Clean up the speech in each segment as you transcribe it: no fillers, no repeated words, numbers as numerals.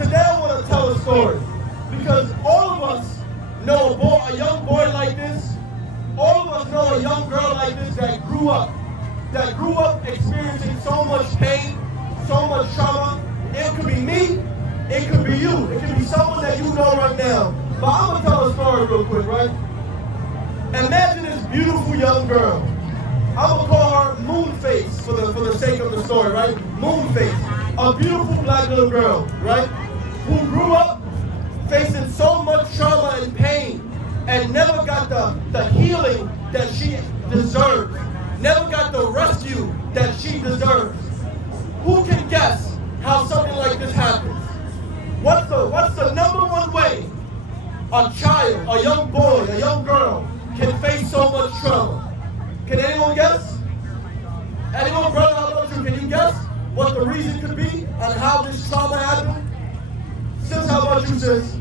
Today I want to tell a story because all of us know a young boy like this. All of us know a young girl like this that grew up experiencing so much pain, so much trauma. It could be me, it could be you, it could be someone that you know right now. But I'm going to tell a story real quick, right? Imagine this beautiful young girl. I'm going to call her Moonface for the sake of the story, right? Moonface, a beautiful black little girl, right? Who grew up facing so much trauma and pain and never got the healing that she deserves. Never got the rescue that she deserves. Who can guess how something like this happens? What's the number one way a child, a young boy, a young girl can face so much trauma? Can anyone guess? Anyone, brother, how about you? Can you guess what the reason could be and how this trauma happened? Sis, how about you, sis?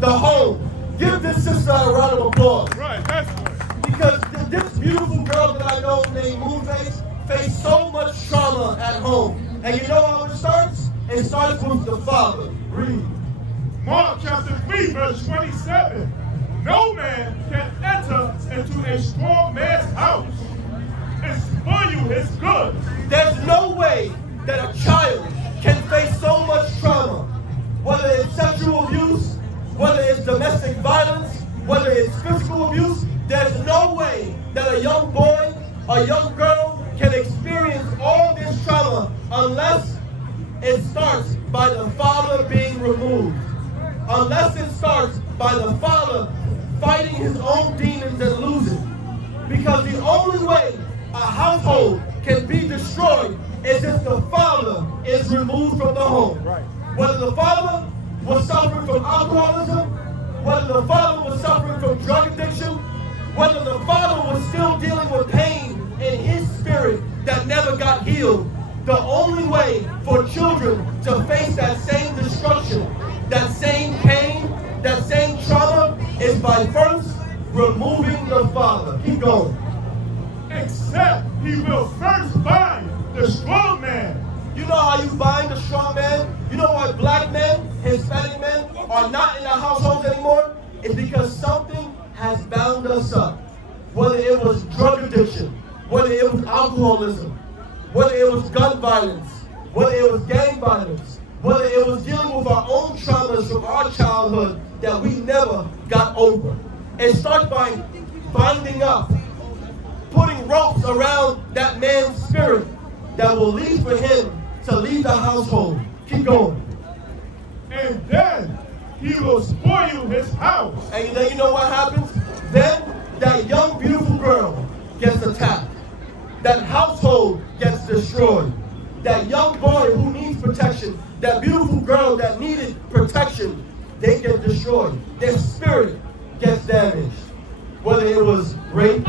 The home. Give this sister a round of applause. Right, that's right. Because this beautiful girl that I know named Moonface faced so much trauma at home. And you know how it starts? It starts with the father. Read. Mark chapter 3, verse 27. No man can enter into a strong man's house and spoil his goods. There's no way that a child can face so much trauma, whether it's sexual abuse, whether it's domestic violence, whether it's physical abuse. There's no way that a young boy, a young girl can experience all this trauma unless it starts by the father being removed. Unless it starts by the father fighting his own demons and losing. Because the only way a household can be destroyed is if the father is removed from the home. Whether the father was suffering from alcoholism, whether the father was suffering from drug addiction, whether the father was still dealing with pain in his spirit that never got healed. The only way for children to face that same destruction, that same pain, that same trauma is by first removing the father. Keep going. Except he will first bind the strong man. You know how you bind the strong man? You know why black men, Hispanic men are not in our households anymore? It's because something has bound us up. Whether it was drug addiction, whether it was alcoholism, whether it was gun violence, whether it was gang violence, whether it was dealing with our own traumas from our childhood that we never got over. It starts by binding up, putting ropes around that man's spirit that will lead for him to leave the household. Keep going. And then he will spoil his house. And then you know what happens? Then that young beautiful girl gets attacked. That household gets destroyed. That young boy who needs protection, that beautiful girl that needed protection, they get destroyed. Their spirit gets damaged. Whether it was rape,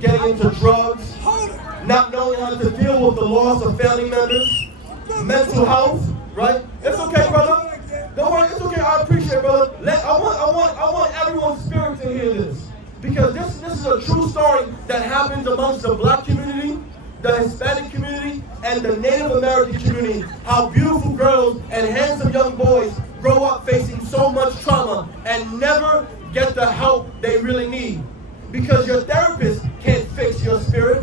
getting into drugs, not knowing how to deal with the loss of family members, mental health, right? It's okay, brother. Don't worry, it's okay. I appreciate it, brother. I want everyone's spirit to hear this. Because this is a true story that happens amongst the black community, the Hispanic community, and the Native American community. How beautiful girls and handsome young boys grow up facing so much trauma and never get the help they really need. Because your therapist can't fix your spirit.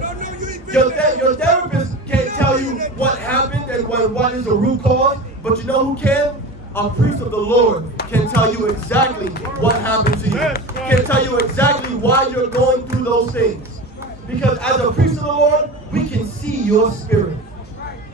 Your therapist can't tell you what happened and what is the root cause. But you know who can? A priest of the Lord can tell you exactly what happened to you. Can tell you exactly why you're going through those things. Because as a priest of the Lord, we can see your spirit.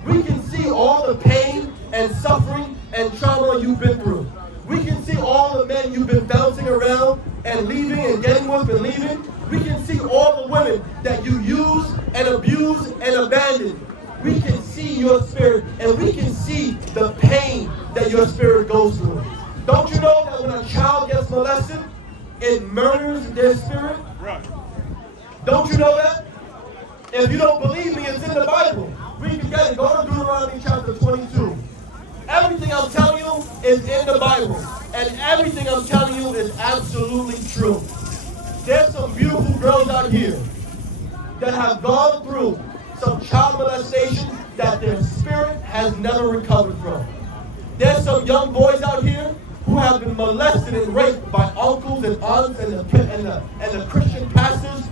We can see all the pain and suffering and trauma you've been through. We can see all the men you've been bouncing around and leaving and getting with and leaving. We can see all the women that you use and abuse and abandon. We can see your spirit and we can see the pain that your spirit goes through. Don't you know that when a child gets molested, it murders their spirit? Right. Don't you know that? If you don't believe me, it's in the Bible. Read together. Go to Deuteronomy chapter 22. Everything I'm telling you is in the Bible. And everything I'm telling you is absolutely true. There's some beautiful girls out here that have gone through some child molestation, that their spirit has never recovered from. There's some young boys out here who have been molested and raped by uncles and aunts and the Christian pastors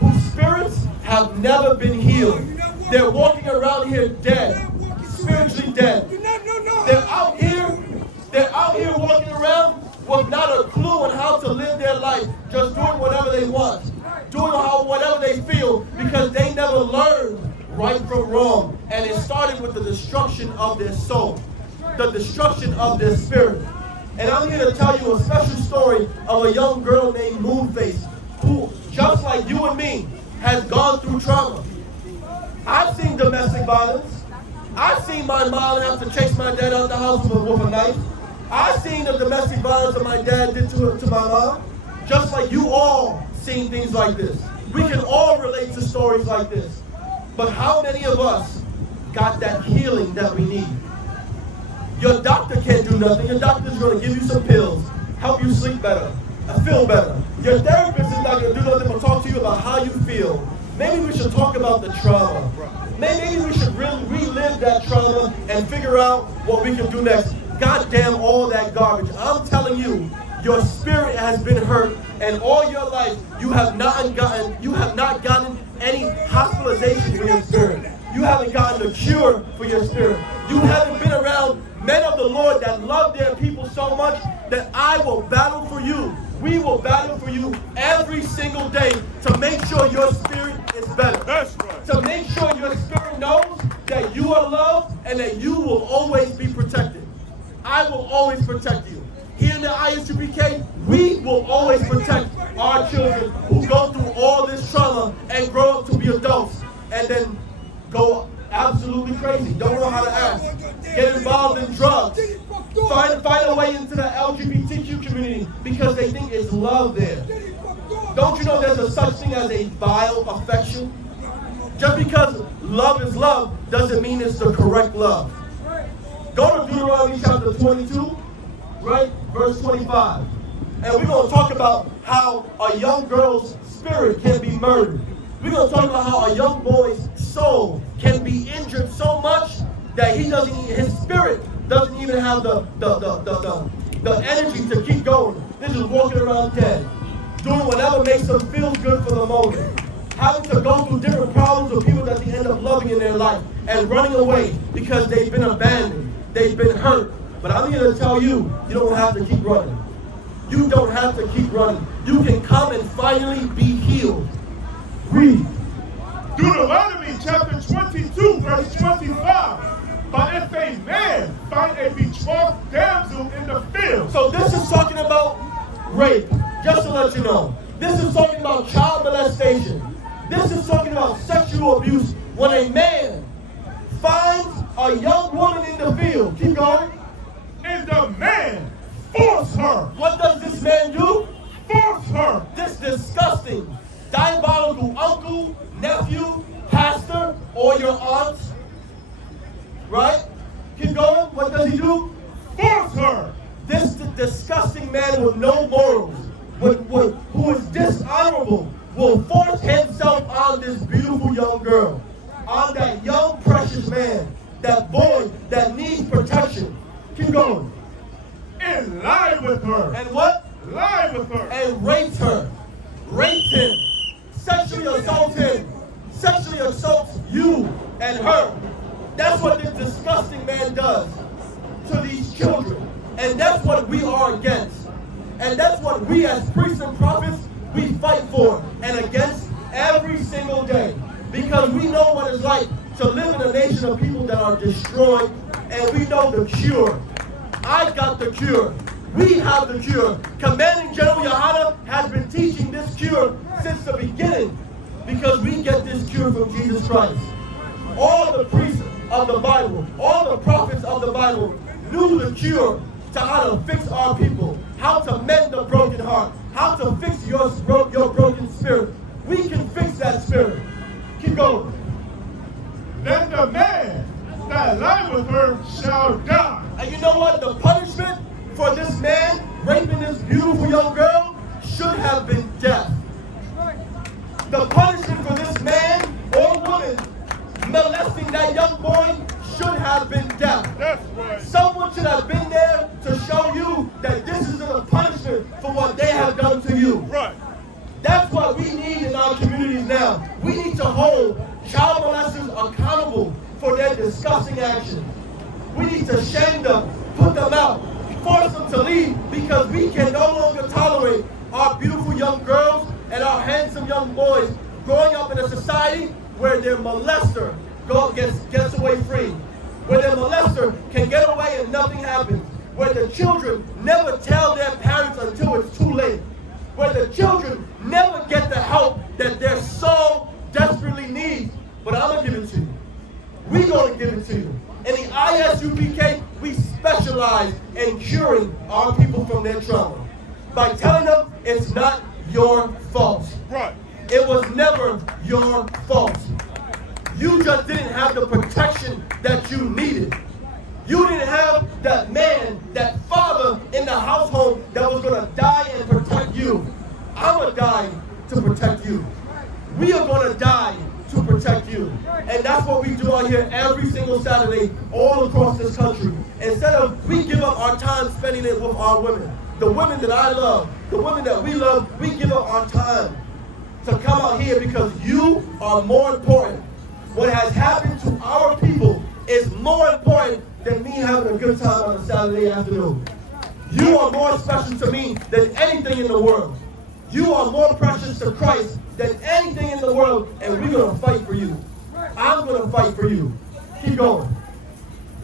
whose spirits have never been healed. They're walking around here dead, spiritually dead. They're out here walking around with not a clue on how to live their life, just doing whatever they want, doing whatever they feel, because they never learned right from wrong. And it started with the destruction of their soul, the destruction of their spirit. And I'm here to tell you a special story of a young girl named Moonface, who, just like you and me, has gone through trauma. I've seen domestic violence. I've seen my mom have to chase my dad out the house with a knife. I've seen the domestic violence that my dad did to my mom. Just like you all seen things like this. We can all relate to stories like this. But how many of us got that healing that we need? Your doctor can't do nothing. Your doctor's going to give you some pills, help you sleep better, feel better. Your therapist is not going to do nothing but talk to you about how you feel. Maybe we should talk about the trauma. Maybe we should really relive that trauma and figure out what we can do next. God damn all that garbage. I'm telling you, your spirit has been hurt, and all your life you have not gotten any hospitalization for your spirit. You haven't gotten a cure for your spirit. You haven't been around men of the Lord that love their people so much that I will battle for you. We will battle for you every single day to make sure your spirit is better. That's right. To make sure your spirit knows that you are loved and that you will always be protected. I will always protect you. Here in the ISUPK, we will always protect our children who go through all this trauma and grow up to be adults and then go absolutely crazy, don't know how to act, get involved in drugs, find a way into the LGBTQ community because they think it's love there. Don't you know there's a such thing as a vile affection? Just because love is love doesn't mean it's the correct love. Go to Deuteronomy chapter 22, right, verse 25. And we're going to talk about how a young girl's spirit can be murdered. We're going to talk about how a young boy's soul can be injured so much that his spirit doesn't even have the energy to keep going. They're just walking around dead, doing whatever makes them feel good for the moment, having to go through different problems with people that they end up loving in their life and running away because they've been abandoned, they've been hurt. But I'm here to tell you, you don't have to keep running. You don't have to keep running. You can come and finally be healed. Read. Deuteronomy chapter 22, verse 25. But if a man find a betrothed damsel in the field. So this is talking about rape, just to let you know. This is talking about child molestation. This is talking about sexual abuse. When a man finds a young woman in the field, keep going. And the man force her. What does this man do? Force her. This disgusting, diabolical uncle, nephew, pastor, or your aunt, right? Keep going. What does he do? Force her. This disgusting man with no morals, who is dishonorable, will force himself on this beautiful young girl, on that young precious man, that boy that needs protection. Keep going. And lie with her. And what? Lie with her. And raped her. Raped him. Sexually assault him. Sexually assaults you and her. That's what this disgusting man does to these children. And that's what we are against. And that's what we as priests and prophets, we fight for and against every single day. Because we know what it's like to live in a nation of people that are destroyed, and we know the cure. I got the cure. We have the cure. Commanding General Yahana has been teaching this cure since the beginning, because we get this cure from Jesus Christ. All the priests of the Bible, all the prophets of the Bible knew the cure to how to fix our people, how to mend the broken heart, how to fix your broken spirit. We can fix that spirit. Keep going. Then the man that lie with her shall die. And you know what? The punishment for this man raping this beautiful young girl should have been death. The punishment for this man or woman molesting that young boy death. That's right. Someone should have been there to show you that this isn't a punishment for what they have done to you. Right. That's what we need in our communities now. We need to hold child molesters accountable for their disgusting actions. We need to shame them, put them out, force them to leave, because we can no longer tolerate our beautiful young girls and our handsome young boys growing up in a society where their molester gets away free, where their molester can get away and nothing happens, where the children never tell their parents until it's too late, where the children never get the help that they're so desperately need. But I'm gonna give it to you. We're gonna give it to you. In the ISUPK, we specialize in curing our people from their trauma by telling them it's not your fault. Right. It was never your fault. You just didn't have the protection that you needed. You didn't have that man, that father in the household that was gonna die and protect you. I'm gonna die to protect you. We are gonna die to protect you. And that's what we do out here every single Saturday all across this country. Instead of we give up our time spending it with our women, the women that I love, the women that we love, we give up our time to come out here because you are more important. What has happened to our people is more important than me having a good time on a Saturday afternoon. You are more special to me than anything in the world. You are more precious to Christ than anything in the world, and we're going to fight for you. I'm going to fight for you. Keep going.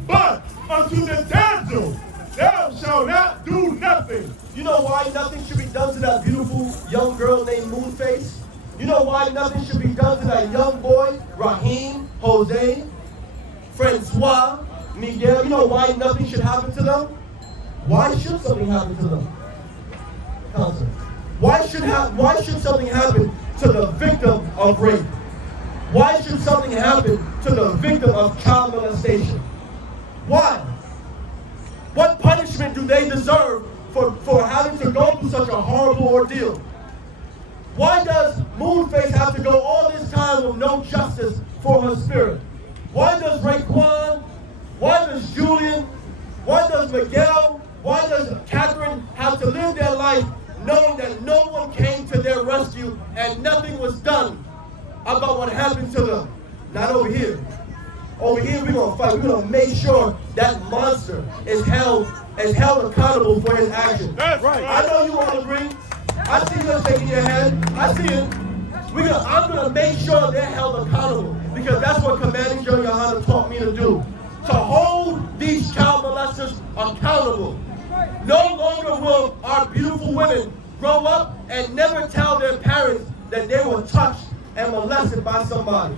But unto the damsel, thou shalt not do nothing. You know why nothing should be done to that beautiful young girl named Moonface? You know why nothing should be done to that young boy, Raheem, Jose, Francois, Miguel? You know why nothing should happen to them? Why should something happen to them? Counselor. Why should something happen to the victim of rape? Why should something happen to the victim of child molestation? Why? What punishment do they deserve for having to go through such a horrible ordeal? Why does Moonface have to go all this time with no justice for her spirit? Why does Raekwon, why does Julian, why does Miguel, why does Catherine have to live their life knowing that no one came to their rescue and nothing was done about what happened to them? Not over here. Over here we're gonna fight. We're gonna make sure that monster is held accountable for his actions. That's right. I know you all agree. I see you shaking your head. I see it. I'm gonna make sure they're held accountable because that's what Commanding General Yohana taught me to do. To hold these child molesters accountable. No longer will our beautiful women grow up and never tell their parents that they were touched and molested by somebody.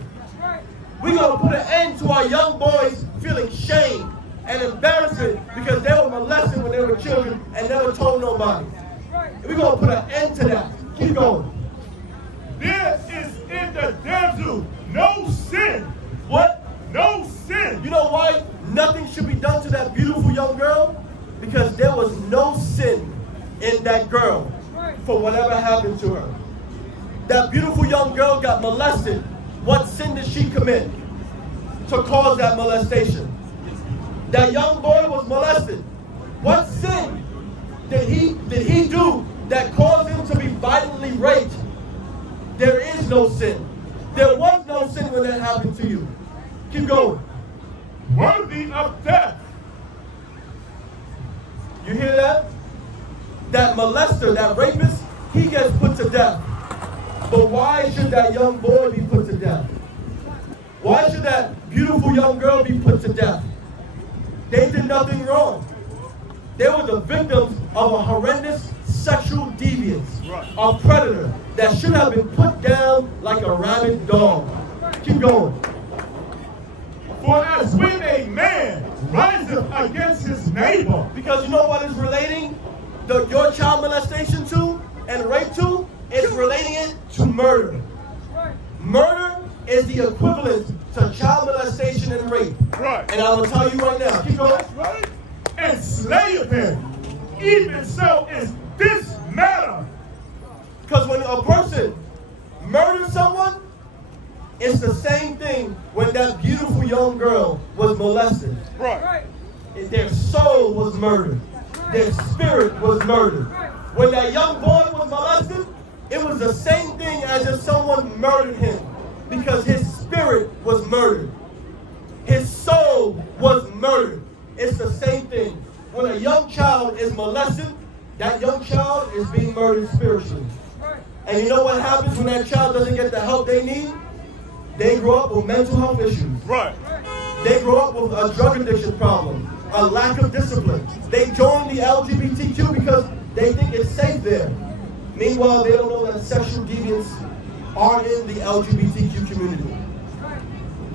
We're going to put an end to our young boys feeling shame and embarrassment because they were molested when they were children and never told nobody. We're going to put an end to that. Keep going. There is in the damsel no sin. What? No sin. You know why nothing should be done to that beautiful young girl? Because there was no sin in that girl for whatever happened to her. That beautiful young girl got molested. What sin did she commit to cause that molestation? That young boy was molested. What sin did he do that caused him to be violently raped? There is no sin. There was no sin when that happened to you. Keep going. Worthy of death. You hear that? That molester, that rapist, he gets put to death. But why should that young boy be put to death? Why should that beautiful young girl be put to death? They did nothing wrong. They were the victims of a horrendous sexual deviance, a predator that should have been put down like a rabid dog. Keep going. For as when a man riseth against his neighbor. Because you know what is relating your child molestation to and rape to? It's relating it to murder. Murder is the equivalent to child molestation and rape. Right. And I'm going to tell you right now. Keep going. Right. And slayeth him. Even so is this matter. Because when a person murders someone, It's the same thing when that beautiful young girl was molested. Right. Their soul was murdered. Their spirit was murdered. When that young boy was molested, it was the same thing as if someone murdered him, because his spirit was murdered. His soul was murdered. It's the same thing. When a young child is molested, that young child is being murdered spiritually. And you know what happens when that child doesn't get the help they need? They grow up with mental health issues. Right. They grow up with a drug addiction problem, a lack of discipline. They join the LGBTQ because they think it's safe there. Meanwhile, they don't know that sexual deviants are in the LGBTQ community.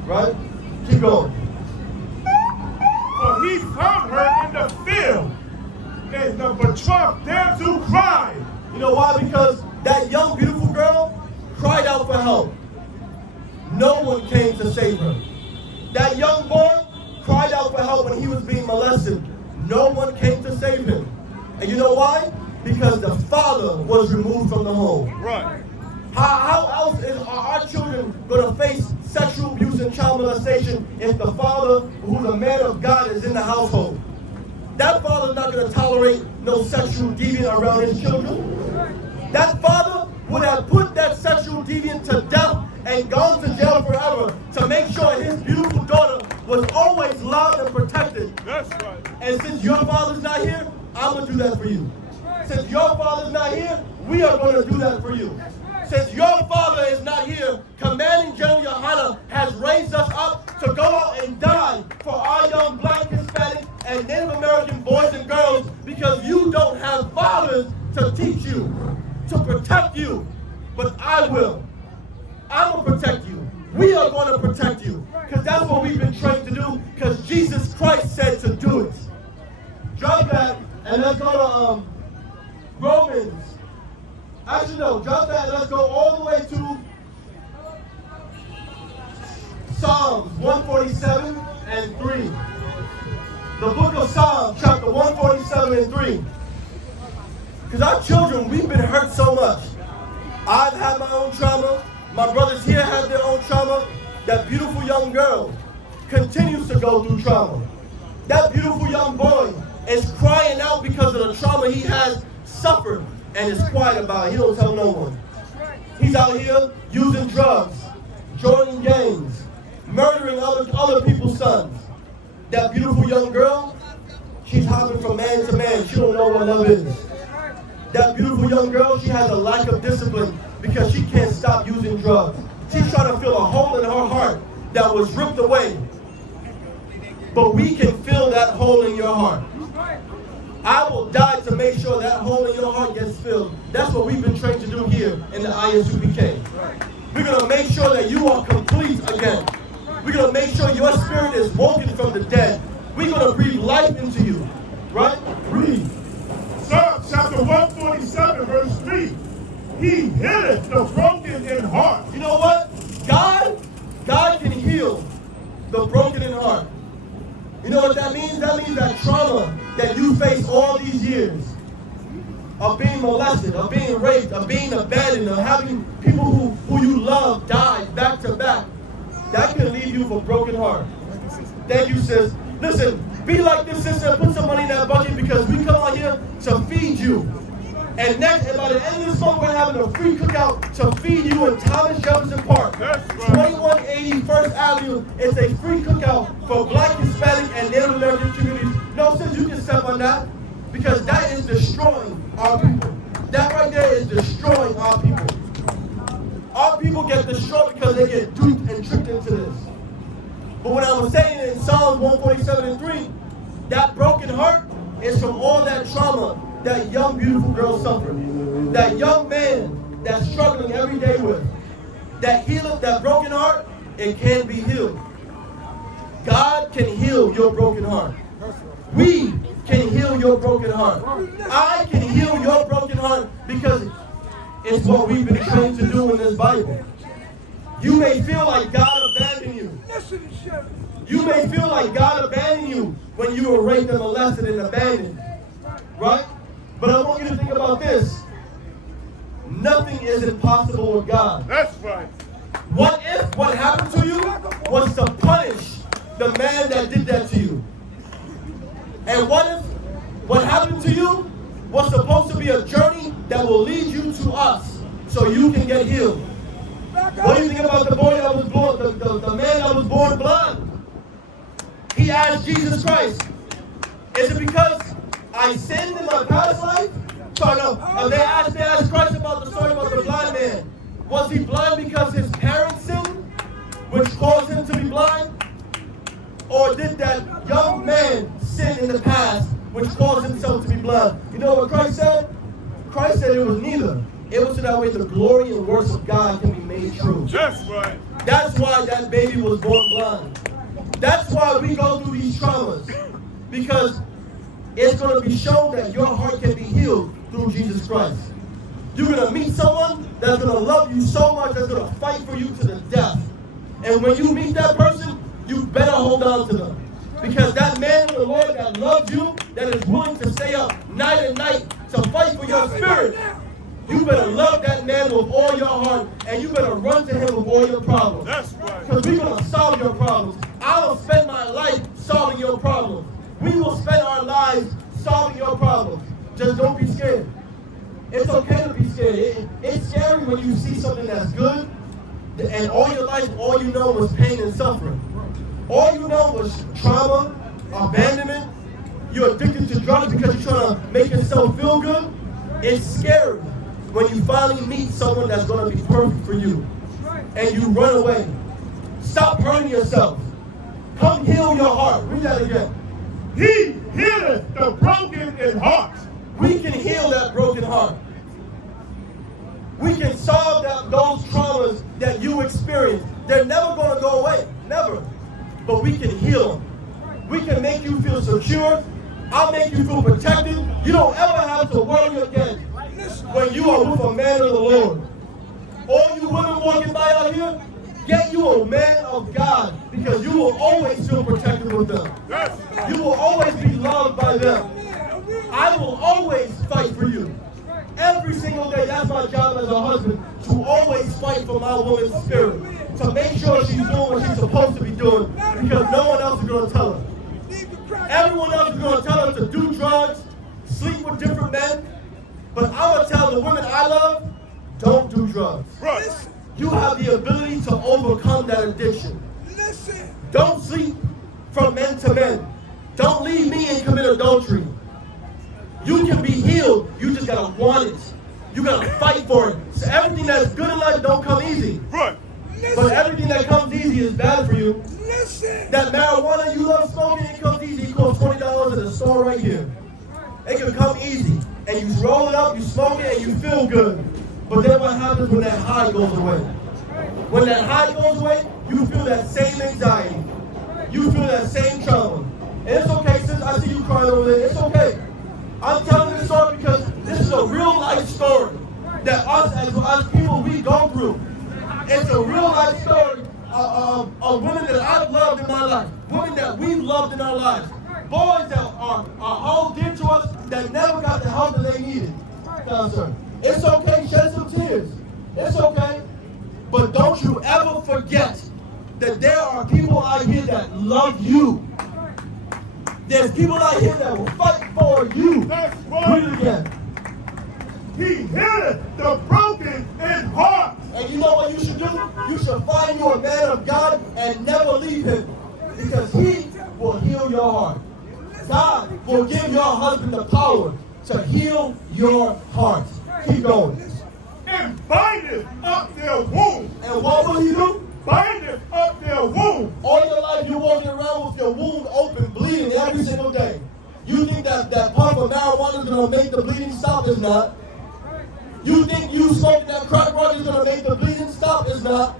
Right? Keep going. For he found her in the field, and the betrothed damsel cried. You know why? Because that young, beautiful girl cried out for help. No one came to save her. That young boy cried out for help when he was being molested. No one came to save him. And you know why? Because the father was removed from the home. Right. How else are our children going to face sexual abuse and child molestation if the father, who's a man of God, is in the household? That father's not going to tolerate no sexual deviant around his children. That father would have put that sexual deviant to death and gone to jail forever to make sure his beautiful daughter was always loved and protected. That's right. And since your father's not here, I'm going to do that for you. Since your father's not here, we are going to do that for you. Since your father is not here, Commanding General Yohana has raised us up to go out and die for our young Black, Hispanic, and Native American boys and girls, because you don't have fathers to teach you, to protect you. But I will. I'm going to protect you. We are going to protect you, because that's what we've been trained to do, because Jesus Christ said to do it. Drop that, and let's go to Romans. Actually, no, drop that. Let's go all the way to Psalms 147 and 3. The book of Psalms, chapter 147 and 3. Because our children, we've been hurt so much. I've had my own trauma. My brothers here have their own trauma. That beautiful young girl continues to go through trauma. That beautiful young boy is crying out because of the trauma he has suffered and is quiet about it. He don't tell no one. He's out here using drugs, joining gangs, murdering other people's sons. That beautiful young girl, she's hopping from man to man. She don't know what love is. That beautiful young girl, she has a lack of discipline because she can't stop using drugs. She's trying to fill a hole in her heart that was ripped away. But we can fill that hole in your heart. I will die to make sure that hole in your heart gets filled. That's what we've been trained to do here in the ISUPK. We're going to make sure that you are complete again. We're going to make sure your spirit is woken from the dead. We're going to breathe life into you. Right? Breathe. Psalms chapter 147, verse 3. He healeth the broken in heart. You know what? God can heal the broken in heart. You know what that means? That means that trauma that you face all these years of being molested, of being raped, of being abandoned, of having people who you love die back to back, that can leave you with a broken heart. Thank you, sis. Listen, be like this, sister, and put some money in that bucket, because we come out here to feed you. And by the end of this month, we're having a free cookout to feed you in Thomas Jefferson Park. That's right. 2180 First Avenue. It's a free cookout for Black, Hispanic, and Native American communities. No, sis, you can step on that, because that is destroying our people. That right there is destroying our people. Our people get destroyed because they get duped and tricked into this. But what I was saying in Psalms 147 and 3, that broken heart is from all that trauma that young, beautiful girl suffered. That young man that's struggling every day with. That broken heart, it can be healed. God can heal your broken heart. We can heal your broken heart. I can heal your broken heart, because it's what we've been trained to do in this Bible. You may feel like God abandoned you. You may feel like God abandoned you when you were raped and molested and abandoned. Right? But I want you to think about this. Nothing is impossible with God. That's right. What if what happened to you was to punish the man that did that to you? And what if what happened to you was supposed to be a journey that will lead you to us so you can get healed? What do you think about the boy that was born, the man that was born blind? He asked Jesus Christ, is it because I sinned in my past life? So no, they asked Christ about the story about the blind man. Was he blind because his parents sinned, which caused him to be blind? Or did that young man sin in the past, which caused himself to be blind? You know what Christ said? Christ said it was neither. It was so that way the glory and works of God can be made true. That's right. That's why that baby was born blind. That's why we go through these traumas. Because it's going to be shown that your heart can be healed through Jesus Christ. You're going to meet someone that's going to love you so much, that's going to fight for you to the death. And when you meet that person, you better hold on to them. Because that man of the Lord that loves you, that is willing to stay up night and night to fight for your spirit, you better love that man with all your heart, and you better run to him with all your problems. That's right. Because we're going to solve your problems. I will spend my life solving your problems. We will spend our lives solving your problems. Just don't be scared. It's okay to be scared. It's scary when you see something that's good, and all your life, all you know was pain and suffering. All you know was trauma, abandonment. You're addicted to drugs because you're trying to make yourself feel good. It's scary when you finally meet someone that's going to be perfect for you, and you run away. Stop hurting yourself. Come heal your heart. Read that again. He healeth the broken in heart. We can heal that broken heart. We can solve those traumas that you experience. They're never going to go away. Never. But we can heal them. We can make you feel secure. I'll make you feel protected. You don't ever have to worry again when you are with a man of the Lord. All you women walking by out here, get you a man of God, because you will always feel protected with them. You will always be loved by them. I will always fight for you. Every single day, that's my job as a husband, to always fight for my woman's spirit, to make sure she's doing what she's supposed to be doing, because no one else is going to tell her. Everyone else is going to tell her to do drugs, sleep with different men, but I'm going to tell the women I love, don't do drugs. Right. You have the ability to overcome that addiction. Don't sleep from men to men. Don't leave me and commit adultery. You can be healed. You just gotta want it. You gotta fight for it. So everything that's good in life don't come easy. Right. But everything that comes easy is bad for you. That marijuana you love smoking, it comes easy. It costs $20 in the store right here. It can come easy. And you roll it up, you smoke it, and you feel good. But then what happens when that high goes away? When that high goes away, you feel that same anxiety. You feel that same trauma. And it's okay, sis, I see you crying over there. It's okay. I'm telling this story because this is a real life story that us as people, we go through. It's a real life story of women that I've loved in my life. Women that we've loved in our lives. Boys that are all dear to us that never got the help that they needed. Sir. It's okay, shed some tears. It's okay. But don't you ever forget that there are people out here that love you. There's people out here that will fight for you. That's right. Read it again. He healeth the broken in heart. And you know what you should do? You should find you a man of God and never leave him. Because he will heal your heart. God will give your husband the power to heal your heart. Keep going. And bindeth up their wound. And what will he do? Bindeth up their wound. All your life you're walking around with your wound open, bleeding every single day. You think that puff of marijuana is going to make the bleeding stop? It's not. You think you smoking that crack rock is going to make the bleeding stop? It's not.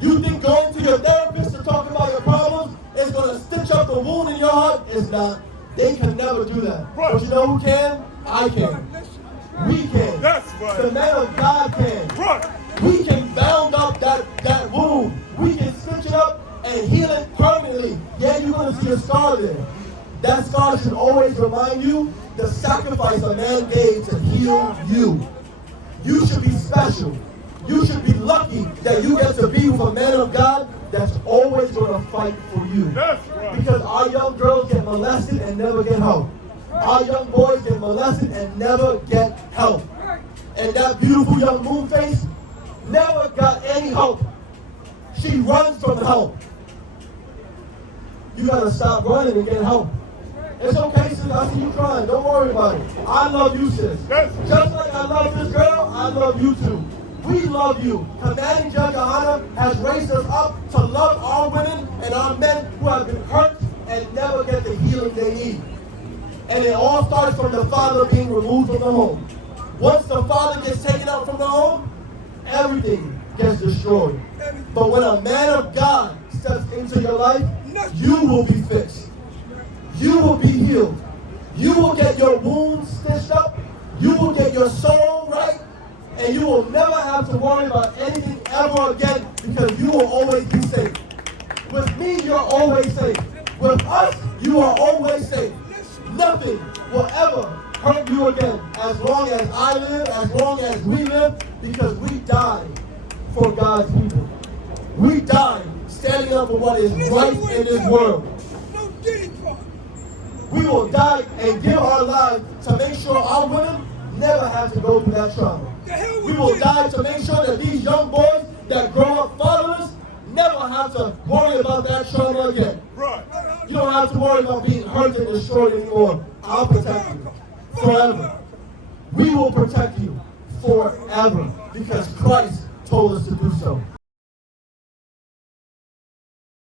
You think going to your therapist to talk about your problems is going to stitch up the wound in your heart? It's not. They can never do that. But you know who can? I can. We can. That's right. The man of God can. Right. We can bound up that wound. We can stitch it up and heal it permanently. Yeah, you're going to see a scar there. That scar should always remind you the sacrifice a man gave to heal you. You should be special. You should be lucky that you get to be with a man of God that's always going to fight for you. That's right. Because our young girls get molested and never get help. Our young boys get molested and never get help. And that beautiful young Moonface never got any help. She runs from help. You gotta stop running and get help. It's okay, sis. I see you crying. Don't worry about it. I love you, sis. Just like I love this girl, I love you too. We love you. Commanding Judge Ahana has raised us up to love our women and our men who have been hurt and never get the healing they need. And it all starts from the father being removed from the home. Once the father gets taken out from the home, everything gets destroyed. But when a man of God steps into your life, you will be fixed. You will be healed. You will get your wounds stitched up. You will get your soul right. And you will never have to worry about anything ever again because you will always be safe. With me, you're always safe. With us, you are always safe. Nothing will ever hurt you again as long as I live, as long as we live, because we died for God's people. We died standing up for what is right in this world. We will die and give our lives to make sure our women never have to go through that trauma. We will die to make sure that these young boys that grow up fatherless never have to worry about that trauma again. Right. You don't have to worry about being hurt and destroyed anymore. I'll protect you forever. We will protect you forever because Christ told us to do so.